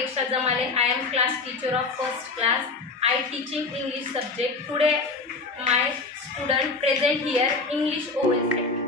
Apeksha Zamale. I am class teacher of first class. I teaching English subject. Today my student present here English OSI.